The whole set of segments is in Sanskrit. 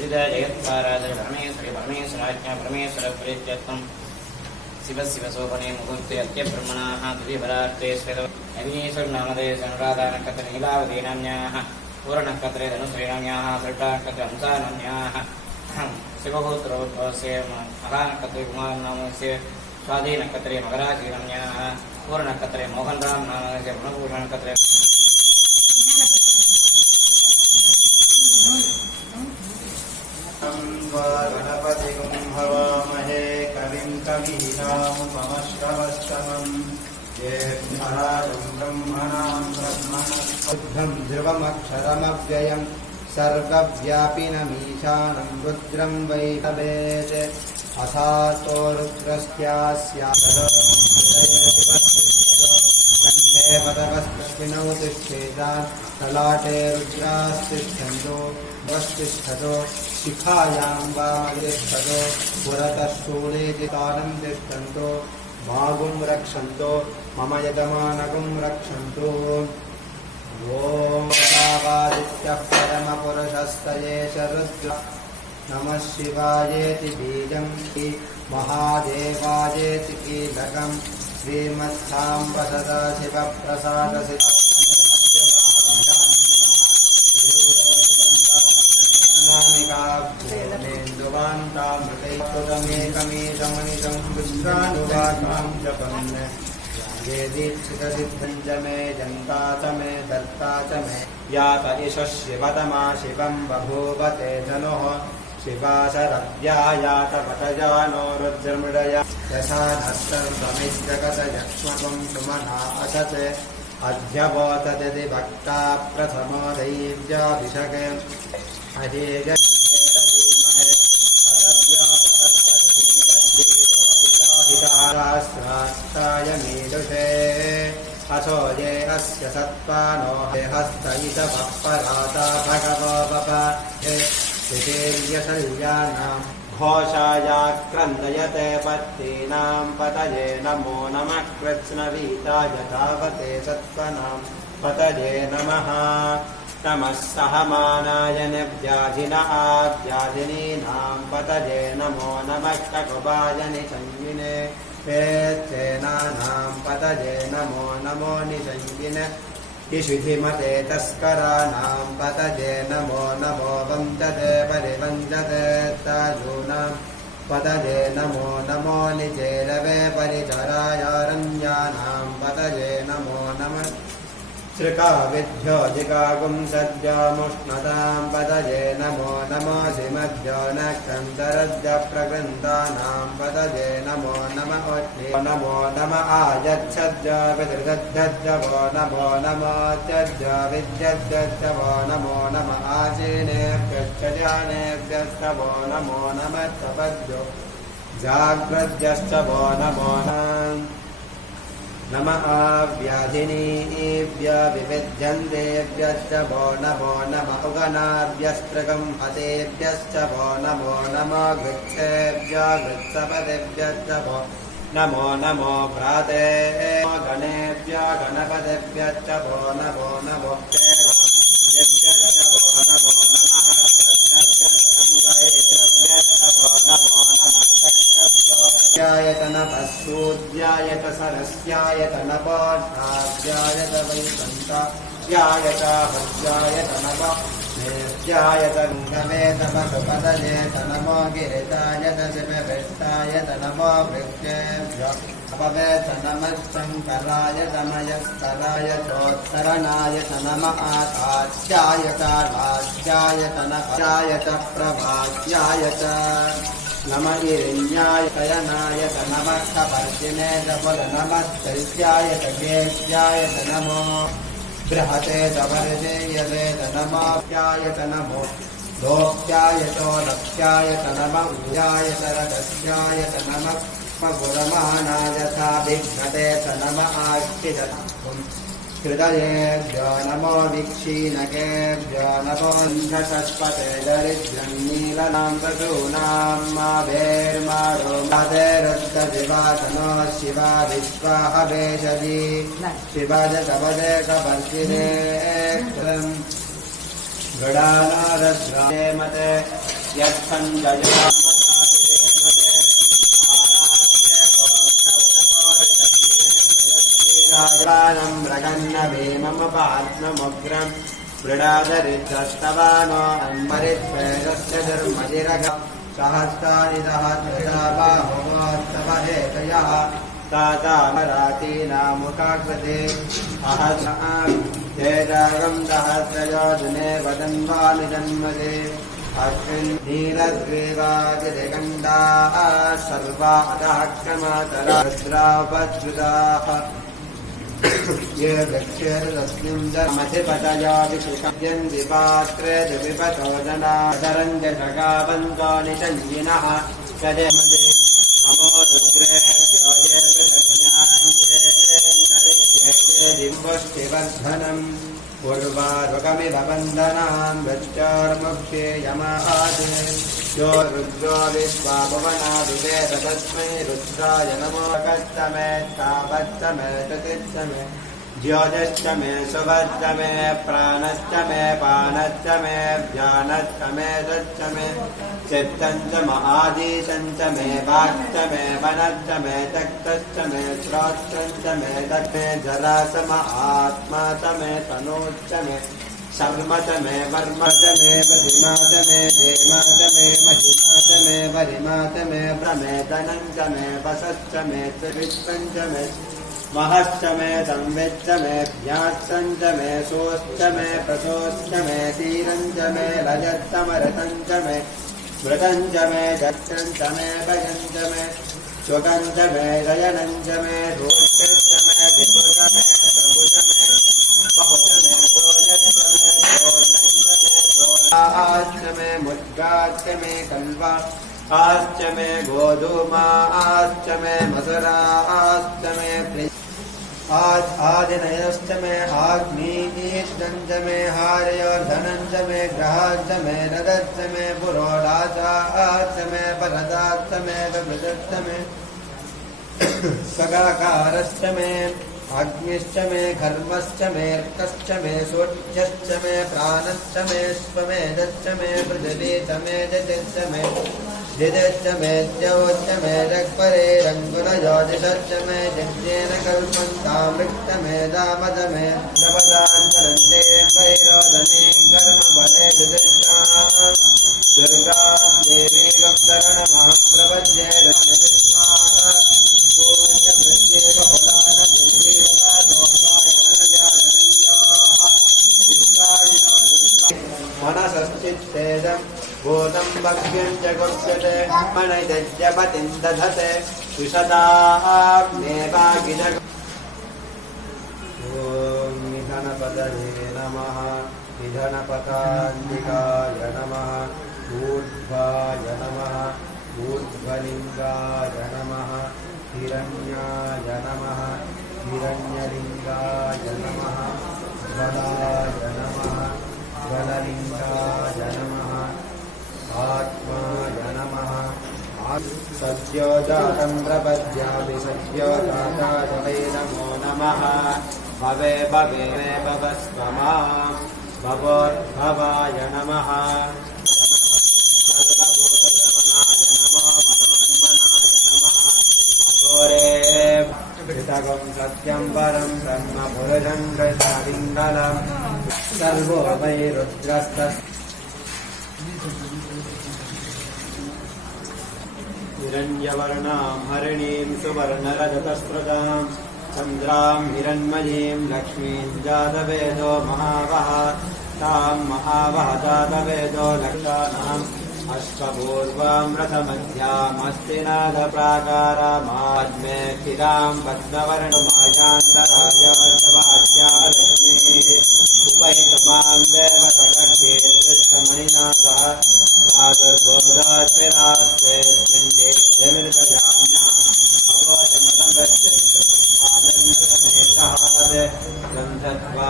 जयत्काराय परमेश्वरी परमेश्वराज्ञा परमेश्वरप्रीत्यर्थं शिवशिवशोभने मुहूर्ते अत्यब्रह्मणाः द्विभरार्थे नवीनेश्वरनामधेय अनुराधानक्षत्रे नीलावतीनाम्न्याः पूर्णनक्षत्रे धनुश्रीनाम्न्याः सृष्टानक्षत्रे हंसानाम्न्याः शिवगोत्रोद्भवस्य महानक्षत्रे कुमारनामस्य स्वाधीनक्षत्रे मकराशीनाम्न्याः पूर्णनक्षत्रे मोहनराम नामस्य गुणभूषणनक्षत्रे गणपतिं हवामहे कविं कवीनामुपमश्रवस्तमम् ज्येष्ठराजं ब्रह्मणां ब्रह्मणस्पद्धं ध्रुवमक्षरमव्ययं सर्वव्यापिनमीशानं रुद्रं वै तवेत् अथातो कण्ठे पदवस्तिनौ तिष्ठेतान् ललाटे रुद्रास्तिष्ठन्तो वस्तिष्ठतो शिखायां वामतिष्ठतो पुरतः शूलेजितानं तिष्ठन्तो भागुं रक्षन्तो मम यजमानगुं रक्षन्तु ॐ तावादित्यः परमपुरुषस्तयेष रुद्र नमः शिवायेति बीजं महादेवायेति कीलकं श्रीमत्साम्ब सदाशिवप्रसादशिव ेन्दुवान्तामृतैपुरमेकमेकमनितं विश्वानुवाकां जपन् ये दीक्षितसिद्धं च मे जन्ता च मे दत्ता च मे यात इषः शिवतमा शिवं बभूवते धनुः शिवाशरव्या यातपटजानो रुद्रमृडया यथा नस्तर्वमिजगतयक्ष्मकं सुमना असत् अध्यवोतदि भक्ता प्रथमो दैव्याभिषके अजेज सहस्राय मीदुषे असो ये अस्य सत्त्वानो हस्त इतपः पराता भगवो वप शितेर्यशल्यानां घोषायाक्रन्दयते पत्तीनां पतये नमो नमः कृत्स्नवीताय तावते सत्त्वनां पतये नमः नमः सहमानाय निर्व्याधिन आव्याधिनीनां पतये नमो नमः ककुबाय निसंगिने वेत्तेनानां पतये नमो नमो निसंगिने इषुधिमते तस्कराणां पतये नमो नमो वञ्चते परिवञ्चते ताजूनां पतये नमो नमो निचेरवे परिचरायारण्यानां पतये नमो नमः श्रिकाविद्यो जिगागुं सद्योमुष्णतां पतये नमो नमो सिमद्यो नक्रन्दरद्यप्रकृन्तानां पतये नमो नमः नमो नम आयच्छद्यो विदृदद्धद्यो नमो नमोत्यद्यो विद्यद्यो नमो नम आसीनेभ्यश्चर्यानेभ्यस्तवो नमो नमः तपद्यो जाग्रद्यश्च वो नमो नमः व्याधिनीभ्य विविध्यन्तेभ्यश्च वो नमो नमः उगनाभ्यस्त्रगं हतेभ्यश्च वो नमो नमो गृच्छेभ्य गृत्सपदेभ्यश्च वो नमो नमो भ्राते गणेभ्य गणपतिभ्यश्च वो नमो नमो देभ्यश्च वो नमो नमः सङ्गहेभ्यश्च वो नमो नमः सूर्यायत सरस्यायत नपाढ्यायत वैकुण्ठायत भज्यायत नप नेत्यायत गङ्गवेत पशुपतयेत नमो गिरितायत शिवभृष्टायत नमो भृत्येभ्य अपवेत नमः शङ्करायत मयस्कराय चोत्तरणायत नम आकाश्यायत राज्यायत नपायत प्रभात्यायत नम इरिण्याय शयनायत नमः कपर्दिने जपद नमः चैत्यायत गेत्यायत नमो बृहते जवर्जेयवेत नमाप्यायत नमो लोक्यायतो लक्ष्यायत नम उयायत रगस्यायत नमः गुरमानायथाभिघ्नतेत नम आष्टित हृदयेभ्यो नमो विक्षीणकेभ्यो नमो अन्धसस्पते दरिद्रं नीलनां पशूनां माभेर्मारो माधेरुद्धविवासनो शिवा विश्वाहवेशजी शिवजपदेकपर्शिने गडानारद्रामते मृगन्न भीममपात्ममुग्रम् मृडादरिद्रस्तवानो अन्मरित्वेदस्य धर्मजिरग सहस्राणि सहस्रशा बाहुवोत्तम हेतयः तातामरातीनामुखाकृते अहसाम् सहस्रयोजने वदन्वानि जन्मदे अस्मिन् नीलग्रीवादिगण्डाः सर्वा अतः क्षमातराश्रावपच्युताः ये वृक्षेरस्मिन् जमधिपतया विशिषयन्ति पात्रे द्विपतो जनादरञ्जगावन्तो निषञ्जिनः सजमदे नमो रुद्रेभ्यो ये प्रज्ञान्ये दिम्बष्टिवर्धनम् पूर्वारुकमिव वन्दनान् वृक्षोर्मुक्षे यमादे यो रुद्रो विश्वा भुवनादिवेद तस्मै रुद्राय नमो कस्तमे तापस्तमे चतिस्तमे ज्योतिश्च मे सुभश्च मे प्राणश्च मे पानश्च मे व्यानश्च मे दश्च मे चित्तञ्च महादीशञ्च मे वाक्च मे वनश्च मे तक्तश्च मे श्रोत्रञ्च मे तत् मे जरासम आत्मा च मे तनोश्च मे शर्म च मे वर्म च मे प्रतिमा च मे धेमा च मे महिमा च मे वरिमा च मे प्रमेदनं च मे वसश्च मे त्रिविश्वञ्च मे महश्च मे संविच्च मे ज्ञात्सञ्च मे सोश्च मे प्रसोश्च मे तीरञ्च मे लजत्तमरतञ्च मे मृतञ्च मे जत्रञ्च मे भयञ्च मे शुकञ्च मे दयनञ्च मे रोष्टश्च मे विभुष मे प्रभुष मे बहुच मे भोजश्च मे पूर्णञ्च मे भोराश्च मे मुद्गाश्च मे कल्वा आश्च मे गोधूमाश्च मे मधुराश्च मे आदिनयश्च मे आग्नेयश्च मे हार्योर्धनञ्च मे ग्रहाश्च मे रथश्च मे पुरोडाचाश्च मे परदाश्च मे विमृतश्च मे सगाकारश्च मे अग्निश्च मे घर्मश्च मे अर्कश्च मे सूर्यश्च मे प्राणश्च मे स्वमेधश्च मे पृथिवी च मे जतिश्च मे दिदश्च मे द्यौश्च मे रक्परे रङ्गुलज्योतिषश्च मे यज्ञेन कल्पन्तामृक्त मे दामद मे दपदाञ्जलन्ते वैरोदने कर्मफले दिदिष्टा दुर्गां देवीं शरणमां प्रपद्ये मनसश्चित्तेदं भूतं भक्ष्यं च गुप्यते मनयज्ञपतिं दधते विशदाग्नेवागिज ॐ निधनपदये नमः निधनपदान्तिकाय नमः ऊर्ध्वाय नमः ऊर्ध्वलिङ्गाय नमः हिरण्याय नमः हिरण्यलिङ्गाय नमः ज्वलाय नमः ज्वललिङ्गाय नमः आत्माय नमः सद्यो जातं प्रपद्यामि सद्यो जाताय वै नमो नमः भवे भवे भवस्वमां भवोद्भवाय नमः सर्वभूतगमनाय नमो मनोन्मनाय नमः अघोरे कृतकं सत्यं परं ब्रह्म पुरुषं कृतालिङ्गलं सर्वो वै रुद्रस्तस्य हिरण्यवर्णां हरिणीं सुवर्णरजतस्रजां चन्द्रां हिरण्मयीं लक्ष्मीं जातवेदो महावः तां महावः जातवेदो लक्षाणाम् अश्वपूर्वामृतमध्यामस्तिनाथप्राकारामाद्मे स्थितां पद्मवर्णमायान्तराया लक्ष्मीः उपैतमां देवतकक्षेत्रमणिना सह प्रादुर्बोधात्मिरात्मेऽस्मिन् गेत्यमृतयाम्यः अवोचमदङ्गच्छन्त्रः गन्धत्वा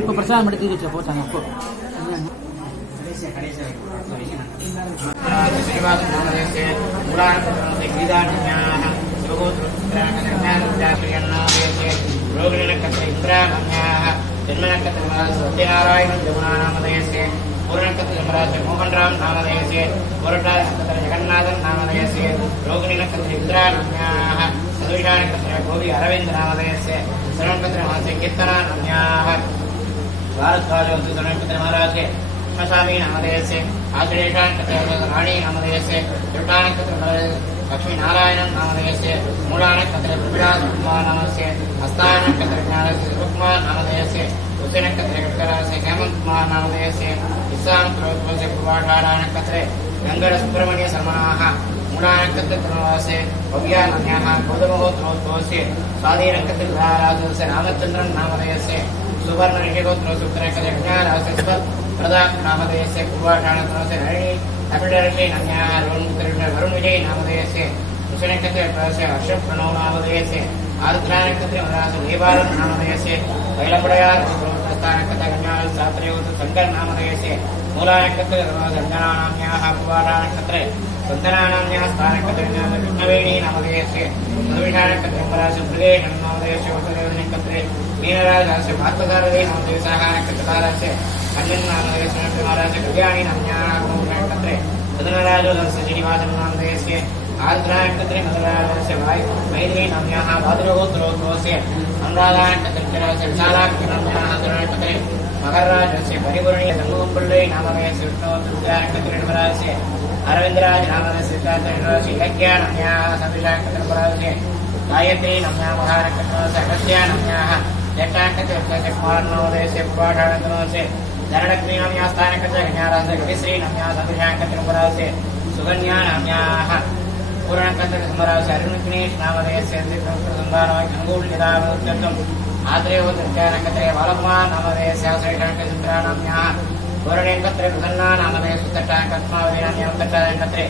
இப்போ பிரசாதம் மட்டும் தூக்கி போட்டாங்க அப்போ मोहन राम नामधेयस्य जगन्नाथन नामधेयस्य रोगिणी नक्षत्र इंद्रा नाम्याः सदुषा नक्षत्र गोपी अरविंद नामधेयस्य शरणपत्र मासे कीर्तना नाम्याः भारद्वाजोस्तु शरणपत्र महाराज कृष्णस्वामी नामधेयस्य आश्लेषा नक्षत्र राणी नामधेयस्य त्रिपुटा नक्षत्र लक्ष्मी नारायण नामधेयस्य मूला नक्षत्र प्रभुरा कुमार नामस्य हस्ता नक्षत्र ज्ञानस्य सुकुमार नामधेयस्य उसे नक्षत्र कटकरास्य हेमंत कुमार नामधेयस्य इस्लाम प्रभुस्य पूर्वाधारा नक्षत्रे गंगर सुब्रह्मण्य शर्मणाः मूला नक्षत्र तनुवासे भव्या नाम्याः गौतमगोत्रोद्भवस्य स्वाधी नक्षत्र राजस्य रामचंद्रन नामधेयस्य सुवर्ण ऋषिगोत्र सुत्रनक्षत्र ज्ञानस्य प्रदाप नामधेयस्य पूर्वाधारा तनुवासे हरिणी अपिडर्षि नाम्याः वरुण विजय नामधेयस्य उसे नक्षत्र हर्ष प्रणव नामधेयस्य आर्द्रा नक्षत्र मरासु देवालय नामधेयस्य वैलपड़यार नक्षत्र कन्या शास्त्रोक्त शंकर नामधेयस्य मूला नक्षत्र संजना नाम्याः पूर्वाधारा नक्षत्रे संजना नाम्याः स्थान नक्षत्र कृष्णवेणी नामधेयस्य मधुविषा नक्षत्र मरासु मृगेश नामधेयस्य वसुदेव नक्षत्रे मीनराजस्य पार्थसारथी नामधेयस्य नक्षत्रकारस्य अन्यन नामधेयस्य महाराजस्य कल्याणी नाम्याः नक्षत्रे सदनराजस्य श्रीनिवासन नामधेयस्य आर्द्रा नक्षत्रे मधुराजस्य मैत्री नाम्याः भाद्रगोत्रोद्भवस्य अनुराधा नक्षत्रस्य विशालाक्षी नाम्याः नक्षत्रे मकरराजस्य परिपूर्णीय संगमपल्ली नामधेयस्य विष्णुवत्सुद्या नक्षत्रे नवराजस्य अरविंदराज नामधेयस्य इलक्ष्या नाम्याः सविशा नक्षत्रस्य गायत्री नाम्याः महानक्षत्रस्य अगस्त्या नाम्याः जटा नक्षत्रस्य कुमार नामधेयस्य पूर्वाधारा तनुवासे धनलक्ष्मी नाम्याः स्थान नक्षत्र कन्याराजस्य गतिश्री नाम्याः सविशा नक्षत्रस्य सुकन्या नाम्याः पूर्णनक्षत्र समराजस्य अरुणगणेश नामधेयस्य संधानवाक्यनुकूलितावत्यर्थम् आत्रेयोत्तरस्य नक्षत्रे बालकुमार नामधेयस्य श्रेष्ठनक्षत्रा नाम्याः पूर्णनक्षत्रे प्रसन्ना नामधेयस्य तट्टाकस्मावती नाम्याः तट्टानक्षत्रे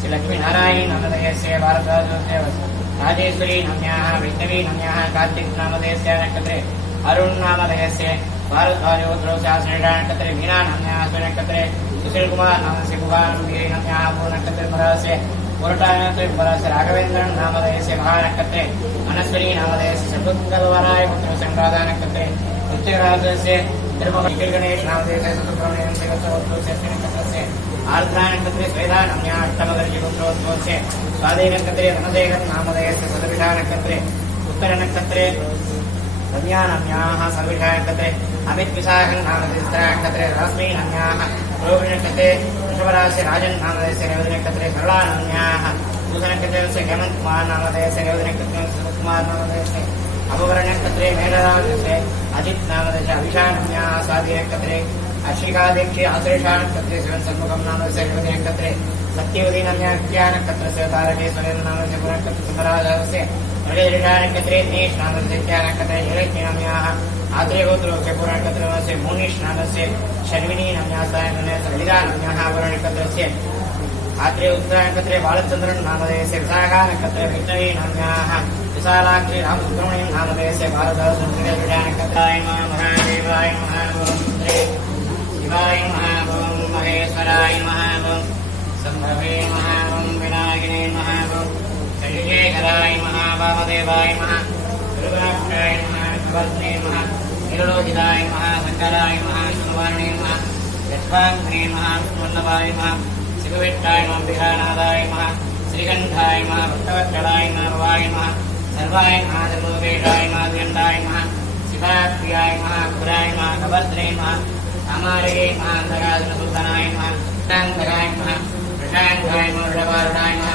श्रीलक्ष्मी नारायणी नामधेयस्य भारद्वाजस्य राजेश्वरी नाम्याः वैष्णवी नाम्याः कार्तिक नामधेयस्य नक्षत्रे अरुण नामधेयस्य भारद्वाजोत्तरस्य श्रेष्ठनक्षत्रे मीना नाम्याः स्वर्णनक्षत्रे सुशील कुमार नामस्य कुमार नाम्याः पूर्णनक्षत्रे मरास्य पूर्वटानक्षत्रे राघवेन्द्रन नामधेयस्य महानक्षत्रे अनस्वरी नामधेयस्य सर्वकल्वराय पुत्र संक्रांता नक्षत्रे वृश्चिकराजस्य तिरुमगणेश नामधेयस्य सुब्रह्मण्यस्य नक्षत्रस्य आर्द्रा नक्षत्रे स्वेदा नाम्याः अष्टमगर्जिगोत्रोद्भवस्य स्वाधी नक्षत्रे धनदेवन नामधेयस्य सदविषा नक्षत्रे उत्तर नक्षत्रे कन्या नाम्याः सर्विषा नक्षत्रे अमित विशाखन नामधेयस्य नक्षत्रे रश्मि नाम्याः रोहिणी नक्षत्रे वृषभराजस्य राजन नामधेयस्य रेवती नक्षत्रे सरला नाम्याः भूषण नक्षत्रस्य हेमंत कुमार नामधेयस्य रेवती नक्षत्रस्य सुकुमार नामधेयस्य अपवरण नक्षत्रे मेघराजस्य अजित नामधेयस्य अभिषा नाम्याः स्वाधी नक्षत्रे अश्विकादीक्षे आश्लेषा नक्षत्रे शिवन सन्मुखम नामधेयस्य रेवती नक्षत्रे सत्यवती नाम्याः क्रिया नक्षत्रस्य तारकेश्वरेन्द्र नामधेयस्य पुरनक्षत्र सुमराजस्य मृगेशा नक्षत्रे दिनेश नामधेयस्य नक्षत्रे जयलक्ष्मी नाम्याः आत्रेयगोत्रोस्य पुरनक्षत्रस्य मोनिश नामस्य शर्विणी नाम्याः ललिता नाम्याः पुरनक्षत्रस्य आत्रेय उत्तरा नक्षत्रे बालचंद्रन नामधेयस्य विशाखा नक्षत्रे वैष्णवी नाम्याः विशालाक्षी रामसुब्रह्मण्यम नामधेयस्य भारद्वाजस्य नक्षत्राय महादेवाय महाभूत्रे शिवाय महाभूम महेश्वराय महाभूम संभवे महाभूम विनायकिने महाभूम शशिशेखराय महावामदेवाय महा दुर्गाक्षाय महाभद्रे महा निरलोकिताय महाशंकराय महाशुभवर्णे महा यज्वाग्ने महावल्लभाय महा शिवविट्टाय महाबिहानादाय महा श्रीकंठाय महाभक्तवत्सलाय महावाय महा सर्वाय महाधर्मवेदाय महागंडाय महा शिवाप्रियाय महापुराय महाभद्रे महा अमारये महाधराजनसुल्तानाय महा तांगराय महा प्रशांताय महावल्लभाय महा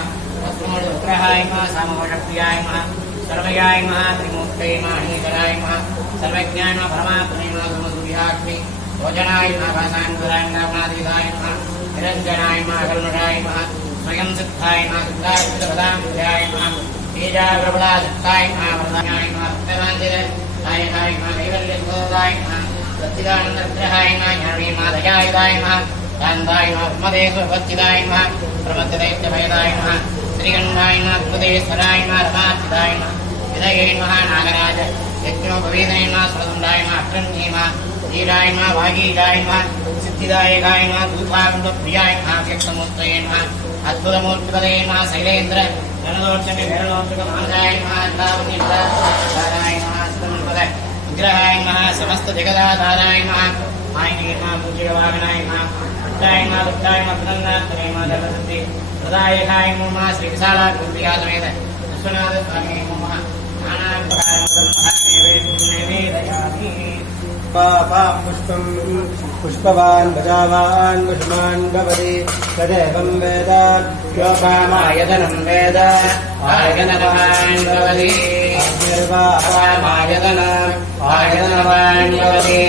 अस्मोदुग्रहाय महा सामवशप्रियाय महा सर्वयाय महा त्रिमूर्तये महा अनिकराय महा सर्वज्ञान महा परमात्मने महा समसूर्याग्नि भोजनाय महा भासांगराय नामनादिदाय महा निरंजनाय महा करुणाय महा स्वयं सिद्धाय महा सिद्धाय महा तेजाप्रबलाय महा वरदाय महा भक्तवांजनाय महा नैवेद्यसोदाय महा सच्चिदानंदग्रहाय महा ज्ञानी महा दयायुधाय महा कांदाय महा ब्रह्मदेववच्चिदाय महा प्रमथदैत्यभयदाय महा श्रीगंधाय महा त्वदेश्वराय महा रमाचिदाय महा विदये महा नागराज यज्ञोपवीताय नमः स्वतन्त्राय नमः अग्रण्ये नमः वीराय नमः वागीकाय नमः सिद्धिदायकाय नमः दूतागुप्तप्रियाय नमः व्यक्तमूर्तये नमः अद्भुतमूर्तिपदये नमः शैलेन्द्र गणदोक्षके गणदोक्षकमानदाय नमः लावण्यदाय नमः सुतमन्पद विग्रहाय नमः समस्त जगदाधाराय नमः आयने नमः पूज्यवाहनाय नमः भक्ताय नमः भक्ताय नमः प्रसन्नात्मने नमः धर्मसिद्धि प्रदायकाय नमः श्री विशाला गुरुप्रिया समेत विश्वनाथ स्वामी नमः नानाप्रकारनिवेदयामि पापां पुष्पं पुष्पवान् भजावान् पुष्पान् भवति तदेवं वेद योपामायतनं वेद आयतनवान् भवति आयतनवान् भवति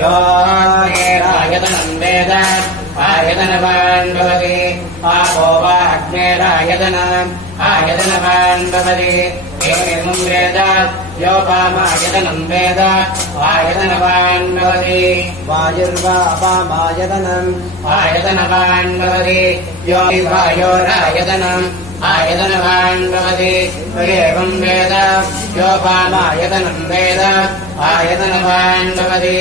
योऽग्नेरायतनं वेद आयतनवान् भवति आपो वा अग्नेरायतनम् आयतनवान् भवति एवं वेद योपामायतनं वेद आयतनवान् भवति वायुर्वा अपामायतनम् आयतनवान् भवति यो वायोरायतनम् आयतनवान् भवति एवं वेद योपामायतनं वेद आयतनवान् भवति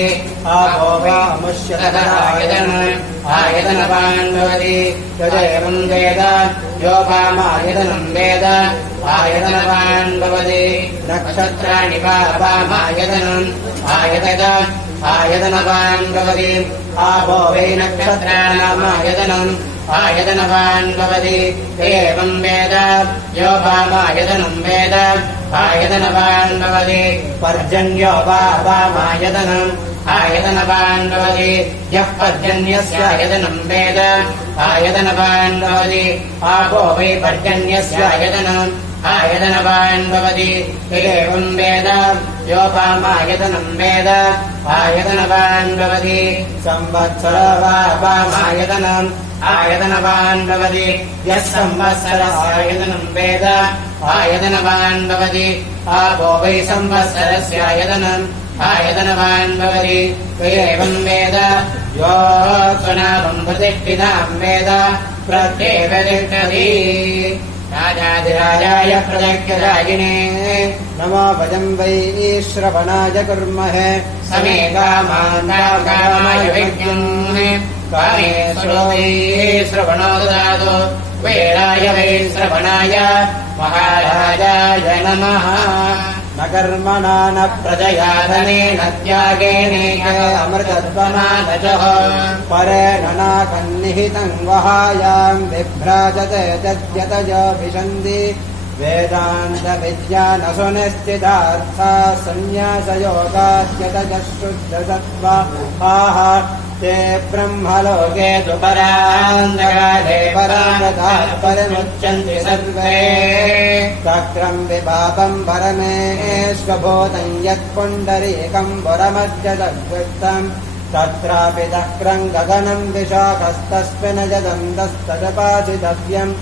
आपो वा अमुष्यतरायतनम् आयतनवान् भवति तदेवं वेद योपामायतनं वेद आयतनवान् भवति नक्षत्राणि वा अपामायतनम् आयतनवान् भवति आपो वै नक्षत्राणामायतनम् आयतनवान् भवति एवं वेद योपामायतनं वेद आयतनवान् भवति पर्जन्यो वा अपामायतनम् आयतनवान् भवति यः पर्जन्यस्य आयतनं वेद आयतनवान् भवति आपो वै पर्जन्यस्य आयतनम् आयतनवान् भवति एवं वेद योपामायतनं वेद आयतनवान् भवति संवत्सरो वा अपामायतनम् आयतनवान् भवति यः संवत्सरस्य आयतनं वेद आयतनवान् भवति आपो वै संवत्सरस्य आयतनम् आयतनवान् भवति एवं वेद यो स्वनामं प्रतिष्ठितां वेद प्रत्येकतिष्ठति राजाधिराजाय प्रदक्षराजिने नमो भजं वै श्रवणाय कुर्महे समे कामाय विज्ञम् कामे वै श्रवणो ददातु वेदाय वै श्रवणाय महाराजाय नमः न कर्मणा न प्रजया धनेन त्यागेनैक अमृतत्वमानचः परेण नाकन्निहितं वहायां विभ्राजते तद्यतयो विशन्ति वेदान्तविद्या न सुनिश्चितार्था संन्यासयोगाद्यतयः शुद्धसत्त्वाः ते ब्रह्मलोके तु परान्तकाले परारतात् परमुच्यन्ति सर्वे चक्रं विपापं परमेश्वभूतं यत्पुण्डरीकं पुरमध्यदद्वृत्तं तत्रापि चक्रं गगनं विशाखस्तस्मिन् यदन्तस्तदपासितव्यम्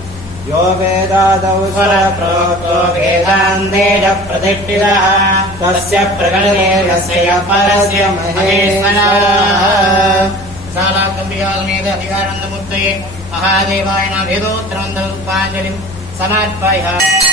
यो वेदादौ स्वरप्रोक्तो वेदान्तेन प्रतिष्ठितः तस्य प्रकटने यस्य परस्य महेश्वरः सालाकम्बिकासमेत अधिकानन्दमूर्तये महादेवाय वेदोत्तरं समर्पयामि।